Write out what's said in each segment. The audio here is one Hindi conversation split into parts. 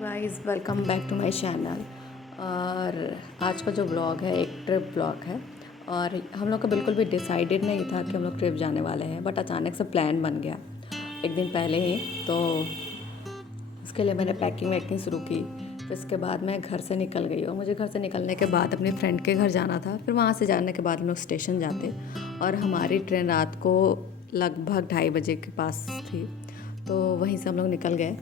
Guys, welcome back to my channel. और आज का जो ब्लॉग है एक ट्रिप ब्लॉग है। और हम लोग का बिल्कुल भी डिसाइडेड नहीं था कि हम लोग ट्रिप जाने वाले हैं, बट अचानक से प्लान बन गया एक दिन पहले ही। तो उसके लिए मैंने पैकिंग वैकिंग शुरू की। फिर उसके बाद मैं घर से निकल गई और मुझे घर से निकलने के बाद अपनी फ्रेंड के घर जाना था। फिर वहाँ से जाने के बाद हम लोग स्टेशन जाते और हमारी ट्रेन रात को लगभग 2:30 बजे के पास थी। तो वहीं से हम लोग निकल गए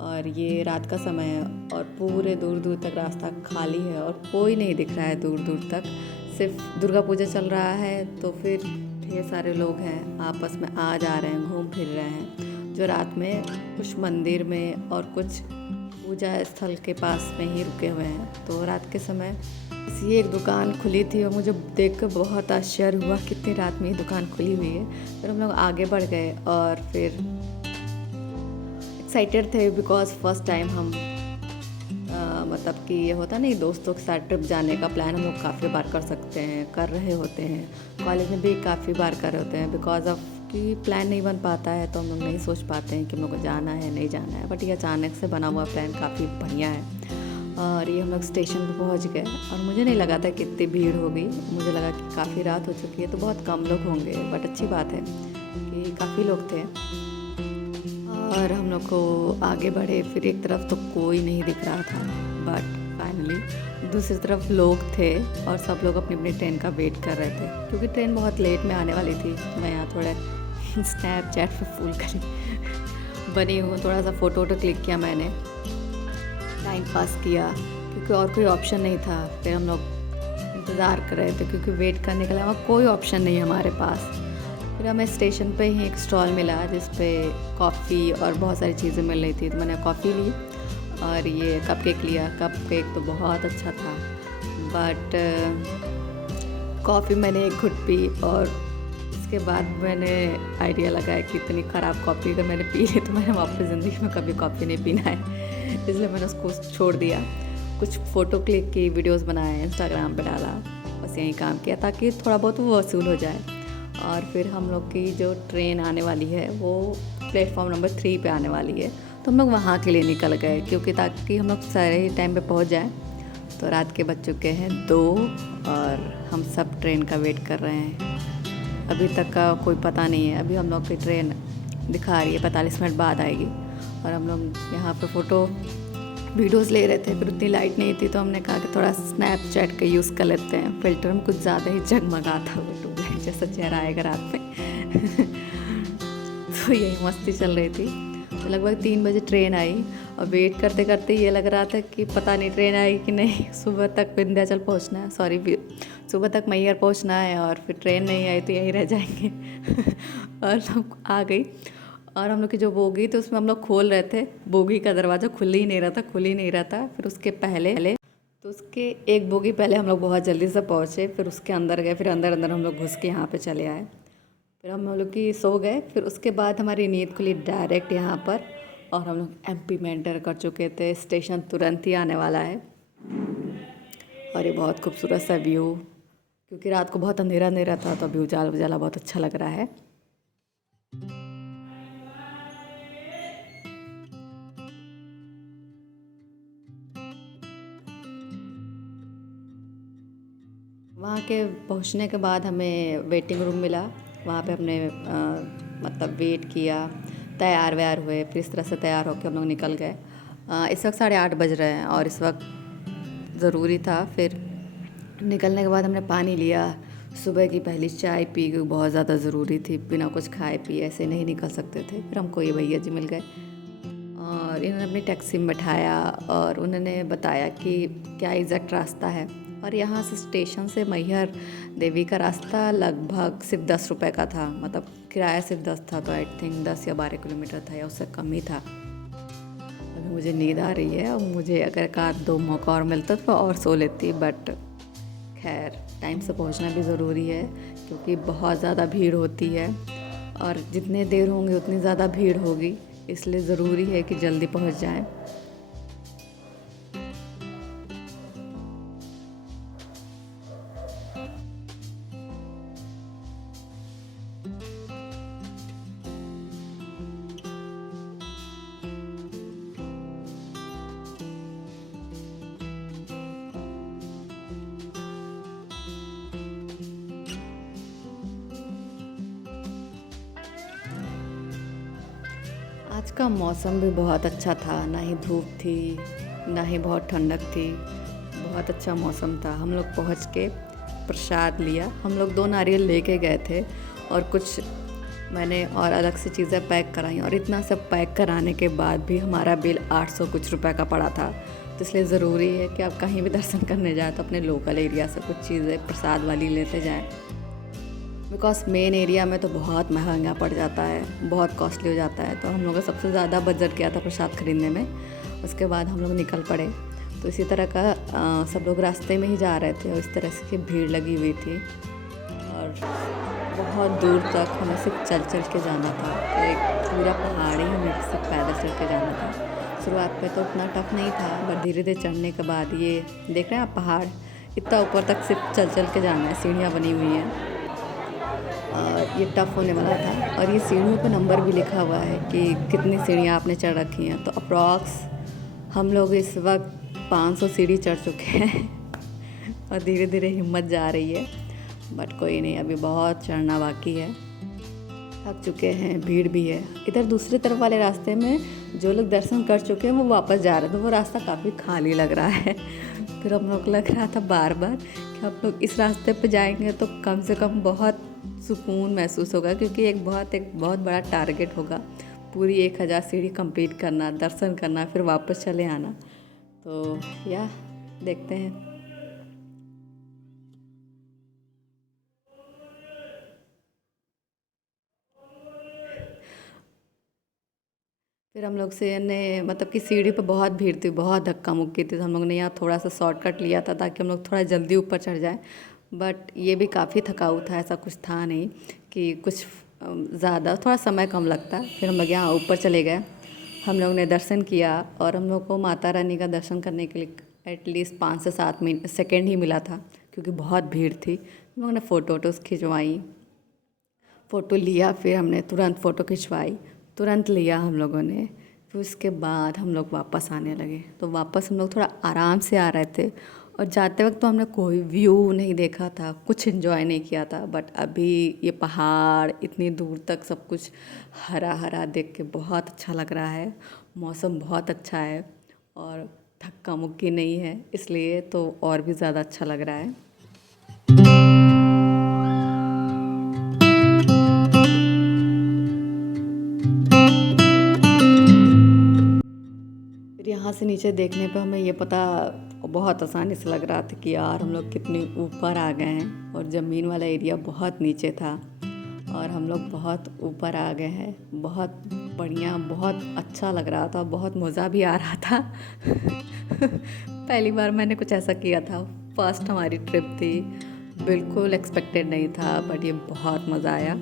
और ये रात का समय है और पूरे दूर दूर तक रास्ता खाली है और कोई नहीं दिख रहा है दूर दूर तक। सिर्फ दुर्गा पूजा चल रहा है तो फिर ढेर सारे लोग हैं, आपस में आ जा रहे हैं, घूम फिर रहे हैं। जो रात में कुछ मंदिर में और कुछ पूजा स्थल के पास में ही रुके हुए हैं। तो रात के समय इसी एक दुकान खुली थी और मुझे देख कर बहुत आश्चर्य हुआ कितनी रात में ये दुकान खुली हुई है। फिर हम लोग आगे बढ़ गए और फिर एक्साइटेड थे बिकॉज फर्स्ट टाइम हम मतलब कि ये होता नहीं, दोस्तों के साथ ट्रिप जाने का प्लान हम लोग काफ़ी बार कर रहे होते हैं। कॉलेज में भी काफ़ी बार कर रहे होते हैं। बिकॉज ऑफ कि प्लान नहीं बन पाता है तो हम लोग नहीं सोच पाते हैं कि हम लोग को जाना है नहीं जाना है। बट ये अचानक से बना हुआ प्लान काफ़ी बढ़िया है। और ये हम लोग स्टेशन पर पहुँच गए और मुझे नहीं लगा था कि इतनी भीड़ होगी। मुझे लगा कि काफ़ी रात हो चुकी है तो बहुत कम लोग होंगे, बट अच्छी बात है कि काफ़ी लोग थे। और हम लोग को आगे बढ़े, फिर एक तरफ तो कोई नहीं दिख रहा था, बट फाइनली दूसरी तरफ लोग थे और सब लोग अपनी अपनी ट्रेन का वेट कर रहे थे क्योंकि ट्रेन बहुत लेट में आने वाली थी। तो मैं यहाँ थोड़ा स्नैपचैट पे फूल करी बनी हूँ, थोड़ा सा फ़ोटो वोटो क्लिक किया मैंने, टाइम पास किया क्योंकि और कोई ऑप्शन नहीं था। फिर हम लोग इंतज़ार कर रहे थे क्योंकि वेट करने के अलावा कोई ऑप्शन नहीं है हमारे पास। फिर हमें स्टेशन पे ही एक स्टॉल मिला जिस पे कॉफ़ी और बहुत सारी चीज़ें मिल रही थी। तो मैंने कॉफ़ी ली और ये कपकेक लिया। कपकेक तो बहुत अच्छा था, बट कॉफ़ी मैंने एक घुट पी और उसके बाद मैंने आइडिया लगाया कि इतनी ख़राब कॉफ़ी अगर मैंने पी ली तो मैंने वापस ज़िंदगी में कभी कॉफ़ी नहीं पीना है। इसलिए मैंने उसको छोड़ दिया। कुछ फ़ोटो क्लिक की, वीडियोज़ बनाए, इंस्टाग्राम पे डाला, बस यही काम किया ताकि थोड़ा बहुत वो वसूल हो जाए। और फिर हम लोग की जो ट्रेन आने वाली है वो प्लेटफॉर्म नंबर 3 पे आने वाली है। तो हम लोग वहाँ के लिए निकल गए क्योंकि ताकि हम लोग सारे ही टाइम पे पहुँच जाएं। तो रात के बज चुके हैं 2 और हम सब ट्रेन का वेट कर रहे हैं। अभी तक का कोई पता नहीं है। अभी हम लोग की ट्रेन दिखा रही है 45 मिनट बाद आएगी। और हम लोग यहाँ पर फ़ोटो वीडियोज़ ले रहे थे। फिर उतनी लाइट नहीं थी तो हमने कहा कि थोड़ा स्नैपचैट का यूज़ कर लेते हैं। फ़िल्टर में कुछ ज़्यादा ही जगमगा था, वो ट्यूबलाइट जैसा चेहरा आएगा रात में तो यही मस्ती चल रही थी। तो लगभग 3 बजे ट्रेन आई और वेट करते करते ये लग रहा था कि पता नहीं ट्रेन आएगी कि नहीं। सुबह तक विंध्याचल पहुँचना है, सुबह तक मैहर पहुँचना है और फिर ट्रेन नहीं आई तो यहीं रह जाएंगे और हम आ गई। और हम लोग की जो बोगी थी उसमें हम लोग खोल रहे थे, बोगी का दरवाज़ा खुल ही नहीं रहा था। फिर उसके पहले तो उसके एक बोगी पहले हम लोग बहुत जल्दी से पहुँचे, फिर उसके अंदर गए, फिर अंदर अंदर हम लोग घुस के यहाँ पे चले आए। फिर हम लोग की सो गए। फिर उसके बाद हमारी नींद खुली डायरेक्ट यहाँ पर और हम लोग एमपी में एंटर कर चुके थे। स्टेशन तुरंत ही आने वाला है और ये बहुत खूबसूरत सा व्यू, क्योंकि रात को बहुत अंधेरा अंधेरा था तो अभी उजाला उजाला बहुत अच्छा लग रहा है। वहाँ के पहुँचने के बाद हमें वेटिंग रूम मिला। वहाँ पे हमने मतलब वेट किया, तैयार व्यार हुए, फिर इस तरह से तैयार होकर हम लोग निकल गए। इस वक्त 8:30 बज रहे हैं और इस वक्त ज़रूरी था। फिर निकलने के बाद हमने पानी लिया, सुबह की पहली चाय पी क्योंकि बहुत ज़्यादा ज़रूरी थी। बिना कुछ खाए पिए ऐसे नहीं निकल सकते थे। फिर हमको ये भैया जी मिल गए और इन्होंने अपनी टैक्सी में बैठाया और उन्होंने बताया कि क्या एग्जैक्ट रास्ता है। और यहाँ से स्टेशन से मैहर देवी का रास्ता लगभग सिर्फ 10 रुपये का था, मतलब किराया सिर्फ 10 था। तो आई थिंक 10 या 12 किलोमीटर था या उससे कम ही था। अभी मुझे नींद आ रही है और मुझे अगर का 2 मौका और मिलता तो और सो लेती, बट खैर टाइम से पहुँचना भी ज़रूरी है क्योंकि बहुत ज़्यादा भीड़ होती है और जितने देर होंगे उतनी ज़्यादा भीड़ होगी, इसलिए ज़रूरी है कि जल्दी पहुँच जाएं। आज का मौसम भी बहुत अच्छा था, ना ही धूप थी ना ही बहुत ठंडक थी। बहुत अच्छा मौसम था। हम लोग पहुँच के प्रसाद लिया। हम लोग 2 नारियल लेके गए थे और कुछ मैंने और अलग से चीज़ें पैक कराई, और इतना सब पैक कराने के बाद भी हमारा बिल 800 कुछ रुपए का पड़ा था। तो इसलिए ज़रूरी है कि आप कहीं भी दर्शन करने जाएँ तो अपने लोकल एरिया से कुछ चीज़ें प्रसाद वाली लेते जाएँ, बिकॉज़ मेन एरिया में तो बहुत महंगा पड़ जाता है, बहुत कॉस्टली हो जाता है। तो हम लोगों का सबसे ज़्यादा बजट गया था प्रसाद खरीदने में। उसके बाद हम लोग निकल पड़े। तो इसी तरह का सब लोग रास्ते में ही जा रहे थे और इस तरह से भीड़ लगी हुई थी और बहुत दूर तक हमें सिर्फ चल चल के जाना था। तो एक पूरा पहाड़ी हमें सिर्फ पैदल चल के जाना था। शुरुआत में तो उतना टफ नहीं था, बट धीरे धीरे चढ़ने के बाद ये देख रहे हैं आप, पहाड़ इतना ऊपर तक सिर्फ चल चल के जाना है। सीढ़ियाँ बनी हुई हैं और ये टफ़ होने वाला था। और ये सीढ़ियों पर नंबर भी लिखा हुआ है कि कितनी सीढ़ियाँ आपने चढ़ रखी हैं। तो अप्रॉक्स हम लोग इस वक्त 500 सीढ़ी चढ़ चुके हैं और धीरे धीरे हिम्मत जा रही है, बट कोई नहीं, अभी बहुत चढ़ना बाकी है। थक चुके हैं, भीड़ भी है। इधर दूसरी तरफ वाले रास्ते में जो लोग दर्शन कर चुके हैं वो वापस जा रहे थे। वो रास्ता काफ़ी खाली लग रहा है। फिर हम लोग लग रहा था बार बार कि हम लोग इस रास्ते पे जाएंगे तो कम से कम बहुत सुकून महसूस होगा, क्योंकि एक बहुत बड़ा टारगेट होगा, पूरी 1000 सीढ़ी कंप्लीट करना, दर्शन करना, फिर वापस चले आना। तो या देखते हैं। फिर हम लोग से ने मतलब कि सीढ़ी पे बहुत भीड़ थी, बहुत धक्का मुक्की थी। तो हम लोग ने यहाँ थोड़ा सा शॉर्टकट लिया था ताकि हम लोग थोड़ा जल्दी ऊपर चढ़ जाएं। बट ये भी काफ़ी थकाऊ था, ऐसा कुछ था नहीं कि कुछ ज़्यादा, थोड़ा समय कम लगता। फिर हम लोग यहाँ ऊपर चले गए। हम लोग ने दर्शन किया और हम लोग को माता रानी का दर्शन करने के लिए एटलीस्ट 5 से 7 मिनट सेकेंड ही मिला था, क्योंकि बहुत भीड़ थी। हम लोगों ने फ़ोटोज़ खिंचवाई, फ़ोटो लिया, फिर हमने तुरंत फ़ोटो खिंचवाई, तुरंत लिया हम लोगों ने। फिर उसके बाद हम लोग वापस आने लगे। तो वापस हम लोग थोड़ा आराम से आ रहे थे और जाते वक्त तो हमने कोई व्यू नहीं देखा था, कुछ एंजॉय नहीं किया था। बट अभी ये पहाड़ इतनी दूर तक सब कुछ हरा हरा देख के बहुत अच्छा लग रहा है। मौसम बहुत अच्छा है और धक्का मुक्की नहीं है, इसलिए तो और भी ज़्यादा अच्छा लग रहा है। फिर यहाँ से नीचे देखने पे हमें ये पता बहुत आसानी से लग रहा था कि यार हम लोग कितने ऊपर आ गए हैं, और ज़मीन वाला एरिया बहुत नीचे था और हम लोग बहुत ऊपर आ गए हैं। बहुत बढ़िया, बहुत अच्छा लग रहा था, बहुत मज़ा भी आ रहा था। पहली बार मैंने कुछ ऐसा किया था, फर्स्ट हमारी ट्रिप थी, बिल्कुल एक्सपेक्टेड नहीं था, बट ये बहुत मज़ा आया।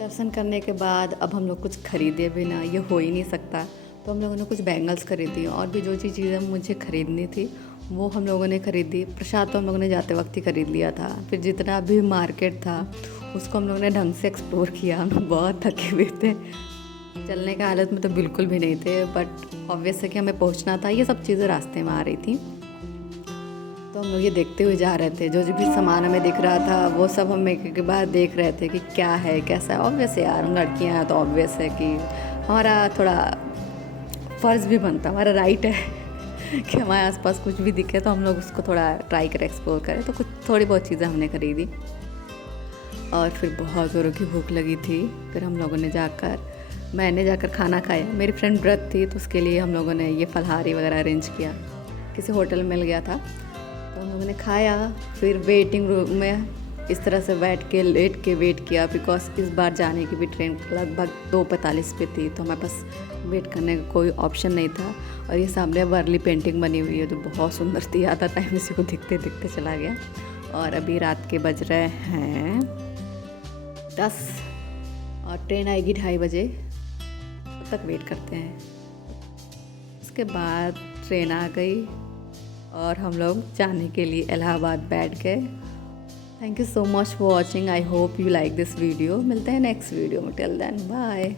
दर्शन करने के बाद अब हम लोग कुछ खरीदे भी ना, ये हो ही नहीं सकता। तो हम लोगों ने कुछ बैंगल्स खरीदी और भी जो चीज़ें मुझे खरीदनी थी वो हम लोगों ने खरीदी। प्रसाद तो हम लोगों ने जाते वक्त ही खरीद लिया था। फिर जितना भी मार्केट था उसको हम लोगों ने ढंग से एक्सप्लोर किया। हम लोग बहुत थके हुए थे, चलने का हालत में तो बिल्कुल भी नहीं थे, बट ऑब्वियस है कि हमें पहुंचना था। ये सब चीज़ें रास्ते में आ रही थी तो हम लोग ये देखते हुए जा रहे थे। जो भी सामान हमें दिख रहा था वो सब हम एक के बाद देख रहे थे कि क्या है कैसा है। ऑब्वियस है यार, हम लड़कियां हैं तो ऑब्वियस है कि हमारा थोड़ा फ़र्ज़ भी बनता, हमारा राइट है कि हमारे आसपास कुछ भी दिखे तो हम लोग उसको थोड़ा ट्राई करें, एक्सप्लोर करें। तो कुछ थोड़ी बहुत चीज़ें हमने खरीदी और फिर बहुत ज़ोरों की भूख लगी थी। फिर हम लोगों ने मैंने जाकर खाना खाया। मेरी फ्रेंड व्रत थी तो उसके लिए हम लोगों ने ये फलहारी वगैरह अरेंज किया, किसी होटल मिल गया था तो हम लोगों ने खाया। फिर वेटिंग रूम में इस तरह से लेट के वेट किया, बिकॉज इस बार जाने की भी ट्रेन लगभग 2:45 पे थी, तो हमारे पास वेट करने का कोई ऑप्शन नहीं था। और ये सामने वर्ली पेंटिंग बनी हुई है तो बहुत सुंदर थी। आधा टाइम इसी को दिखते दिखते चला गया। और अभी रात के बज रहे हैं 10 और ट्रेन आएगी 2:30 बजे, तब तक वेट करते हैं। उसके उसके बाद ट्रेन आ गई और हम लोग जाने के लिए इलाहाबाद बैठ गए। Thank you so much for watching. I hope you like this video. मिलते हैं नेक्स्ट वीडियो में। Till then bye.